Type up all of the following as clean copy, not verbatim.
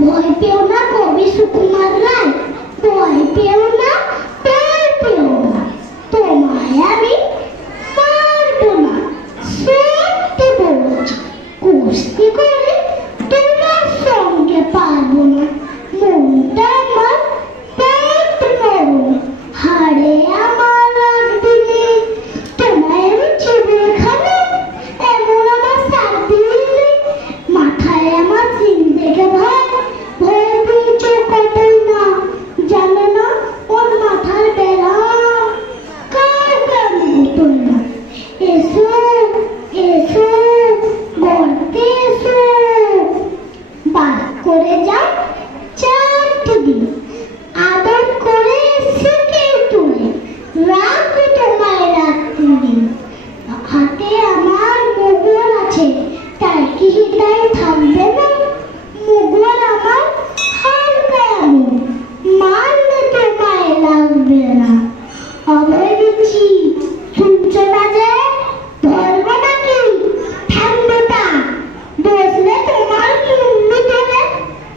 ভয় পেও না কবি সুকুমার রায়, ভয় পেও না, ভয় পেও না, তোমায় আমি মারবো না, সত্যি বলছি, কুস্তি করে তোমার সঙ্গে পারবো না। মনটা আমার পেট নরম, হাড়ে আমার রাখবি নে, তোমায় আমি চিবিয়ে খাবো এমন আমার সাথে দিলে, মাথায় আমার সিং দেখে ভয়, ভয় পেয়েছ কতই না, জানে না ওর মাথার বেড়া কার কার মতন না। এসো এসো গর্তে এসো, বার করে যাও 4টি দিন, আদর করে শিখে তুলে রাখো তোমায় রাত্রি দিন। হাতে আমার মুগুর আছে, তাই কি হৃদয় থাকবে না? মুগুর আমার হালকা এমন, মারলে তোমায় লাগবে না। অভয় দিচ্ছি, শুনছো না যে? ধরবো নাকি ঠান্ডাটা? বসলে তোমার মুন্ডু ধরে,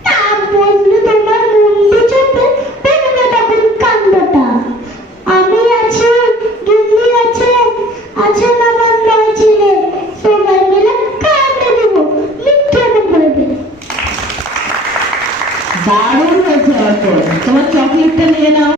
তা বসলে তোমার মুন্ডু চেপে বেরোবে তখন কাণ্ডটা। আমি আছি, গিন্নি আছে, আছেন আমার 9 ছেলে, সবাই মিলে কাঁদে দেবো, মিথ্যে বলবে। দারুণ হয়েছে অর্পণ, তোমার চকলেটটা নিয়ে নাও।